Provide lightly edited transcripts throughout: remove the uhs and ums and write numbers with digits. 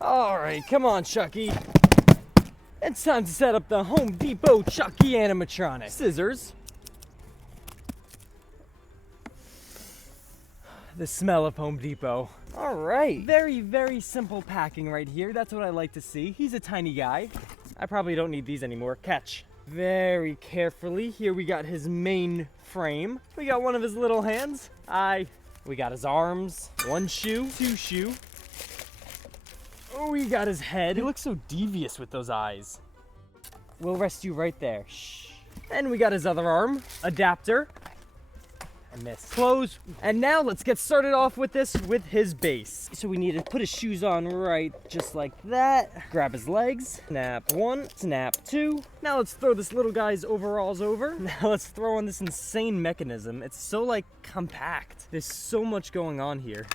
Alright, come on, Chucky. It's time to set up the Home Depot Chucky Animatronic. Scissors. The smell of Home Depot. Alright, very, very simple packing right here. That's what I like to see. He's a tiny guy. I probably don't need these anymore. Catch. Very carefully, here we got his main frame. We got one of his little hands. We got his arms, one shoe, two shoe. Oh, we got his head. He looks so devious with those eyes. We'll rest you right there. Shh. And we got his other arm, adapter. I missed. Close. And now let's get started off with this with his base. So we need to put his shoes on right just like that. Grab his legs. Snap one, snap two. Now let's throw this little guy's overalls over. Now let's throw on this insane mechanism. It's so like compact. There's so much going on here.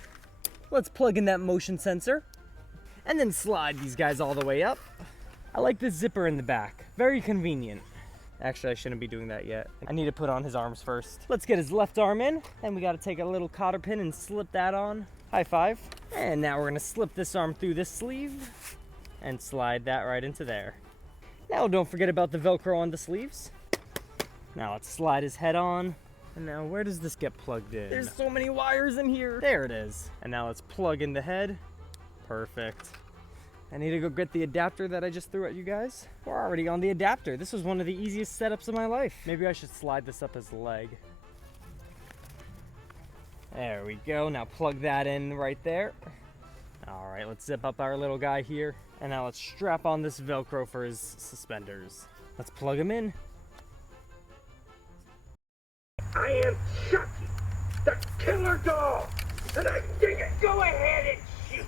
Let's plug in that motion sensor and then slide these guys all the way up. I like the zipper in the back. Very convenient. Actually, I shouldn't be doing that yet. I need to put on his arms first. Let's get his left arm in, and we gotta take a little cotter pin and slip that on. High five. And now we're gonna slip this arm through this sleeve and slide that right into there. Now don't forget about the Velcro on the sleeves. Now let's slide his head on. And now where does this get plugged in? There's so many wires in here. There it is. And now let's plug in the head. Perfect. I need to go get the adapter that I just threw at you guys. We're already on the adapter. This was one of the easiest setups of my life. Maybe I should slide this up his leg. There we go. Now plug that in right there. All right, let's zip up our little guy here. And now let's strap on this Velcro for his suspenders. Let's plug him in. I am Chucky, the killer doll, and I think it. Go ahead and shoot.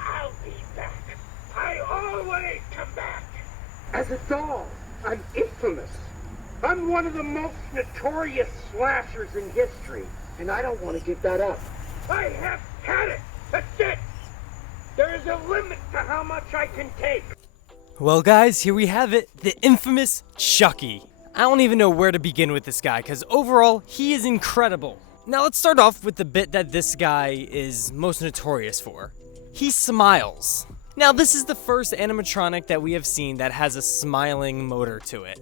I'll be back. I always come back. As a doll, I'm infamous. I'm one of the most notorious slashers in history, and I don't want to give that up. I have had it. That's it. There is a limit to how much I can take. Well, guys, here we have it. The infamous Chucky. I don't even know where to begin with this guy, because overall, he is incredible. Now let's start off with the bit that this guy is most notorious for. He smiles. Now this is the first animatronic that we have seen that has a smiling motor to it.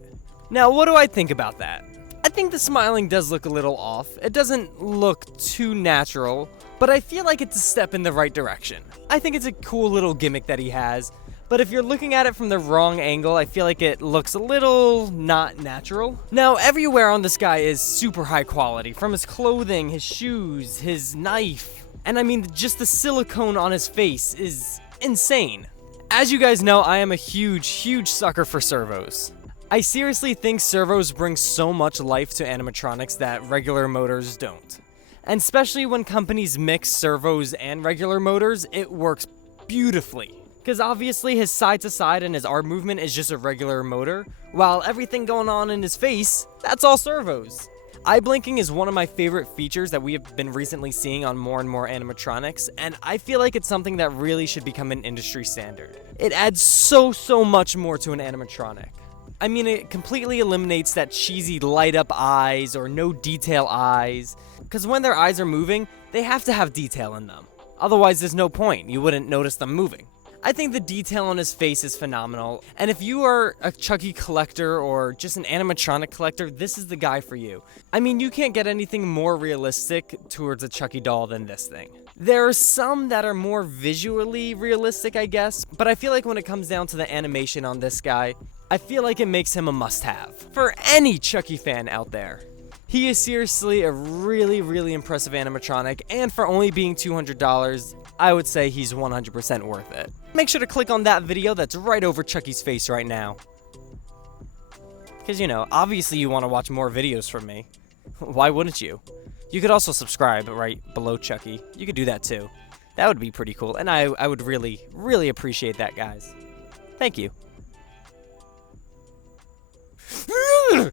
Now what do I think about that? I think the smiling does look a little off. It doesn't look too natural, but I feel like it's a step in the right direction. I think it's a cool little gimmick that he has, but if you're looking at it from the wrong angle, I feel like it looks a little not natural. Now everywhere on this guy is super high quality, from his clothing, his shoes, his knife, and I mean just the silicone on his face is insane. As you guys know, I am a huge sucker for servos. I seriously think servos bring so much life to animatronics that regular motors don't. And especially when companies mix servos and regular motors, it works beautifully. Because obviously his side to side and his arm movement is just a regular motor, while everything going on in his face, that's all servos. Eye blinking is one of my favorite features that we have been recently seeing on more and more animatronics, and I feel like it's something that really should become an industry standard. It adds so much more to an animatronic. I mean, it completely eliminates that cheesy light up eyes or no detail eyes, because when their eyes are moving, they have to have detail in them. Otherwise, there's no point. You wouldn't notice them moving. I think the detail on his face is phenomenal, and if you are a Chucky collector or just an animatronic collector, this is the guy for you. I mean, you can't get anything more realistic towards a Chucky doll than this thing. There are some that are more visually realistic, I guess, but I feel like when it comes down to the animation on this guy, I feel like it makes him a must-have for any Chucky fan out there. He is seriously a really impressive animatronic, and for only being $200, I would say he's 100% worth it. Make sure to click on that video that's right over Chucky's face right now. Because, you know, obviously you want to watch more videos from me. Why wouldn't you? You could also subscribe right below Chucky. You could do that too. That would be pretty cool, and I would really appreciate that, guys. Thank you.